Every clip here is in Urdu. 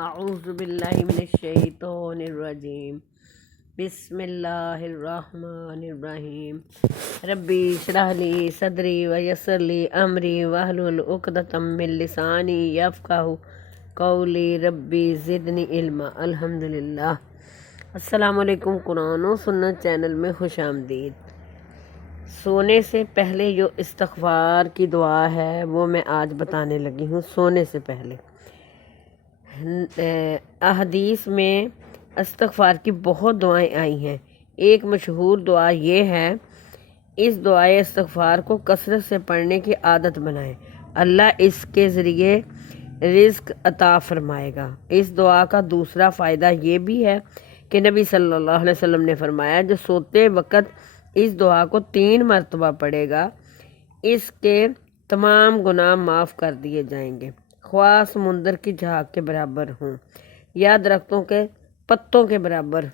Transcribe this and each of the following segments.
اعوذ باللہ من الشیطان الرجیم بسم اللہ الرحمن الرحیم ربی اشرح لی صدری ویسر لی امری واحلل عقدۃ من لسانی یفقہوا قولی ربی زدنی علما۔ الحمدللہ۔ السلام علیکم، قرآن و سنت چینل میں خوش آمدید۔ سونے سے پہلے جو استغفار کی دعا ہے وہ میں آج بتانے لگی ہوں۔ سونے سے پہلے احادیث میں استغفار کی بہت دعائیں آئی ہیں۔ ایک مشہور دعا یہ ہے، اس دعائے استغفار کو کثرت سے پڑھنے کی عادت بنائیں، اللہ اس کے ذریعے رزق عطا فرمائے گا۔ اس دعا کا دوسرا فائدہ یہ بھی ہے کہ نبی صلی اللہ علیہ وسلم نے فرمایا، جو سوتے وقت اس دعا کو 3 مرتبہ پڑھے گا، اس کے تمام گناہ معاف کر دیے جائیں گے، خواہ سمندر کی جھاگ کے برابر ہوں یا درختوں کے پتوں کے برابر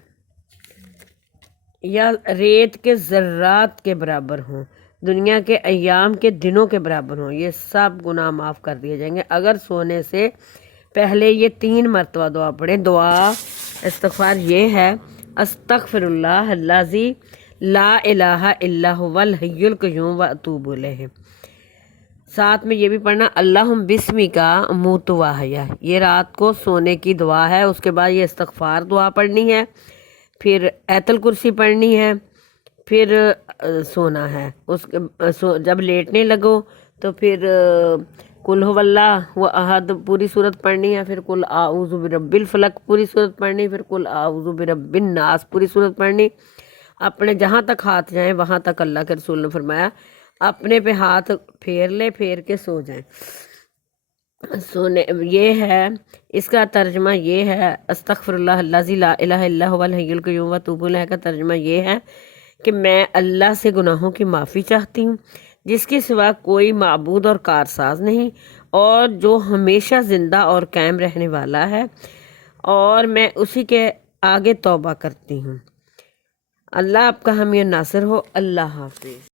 یا ریت کے ذرات کے برابر ہوں، دنیا کے ایام کے دنوں کے برابر ہوں، یہ سب گناہ معاف کر دیے جائیں گے اگر سونے سے پہلے یہ 3 مرتبہ دعا پڑھیں۔ دعا استغفار یہ ہے، استغفر اللہ الذی لا الہ الا هو الحی القیوم واتوب الیہ۔ ساتھ میں یہ بھی پڑھنا، اللہم بسمی کا اموت و احیا۔ یہ رات کو سونے کی دعا ہے۔ اس کے بعد یہ استغفار دعا پڑھنی ہے، پھر آیت الکرسی پڑھنی ہے، پھر سونا ہے۔ جب لیٹنے لگو تو پھر قل هو اللہ احد پوری صورت پڑھنی ہے، پھر قل اعوذ برب الفلق پوری صورت پڑھنی، پھر قل اعوذ برب الناس پوری صورت پڑھنی۔ اپنے جہاں تک ہاتھ جائیں وہاں تک اللہ کے رسول نے فرمایا اپنے پہ ہاتھ پھیر لے، پھیر کے سو جائیں۔ سونے یہ ہے، اس کا ترجمہ یہ ہے، استغفر اللہ الذی لا الہ الا هو الحی القیوم واتوب الیہ کا ترجمہ یہ ہے کہ میں اللہ سے گناہوں کی معافی چاہتی ہوں جس کے سوا کوئی معبود اور کارساز نہیں، اور جو ہمیشہ زندہ اور قائم رہنے والا ہے، اور میں اسی کے آگے توبہ کرتی ہوں۔ اللہ آپ کا حامی و ناصر ہو۔ اللہ حافظ۔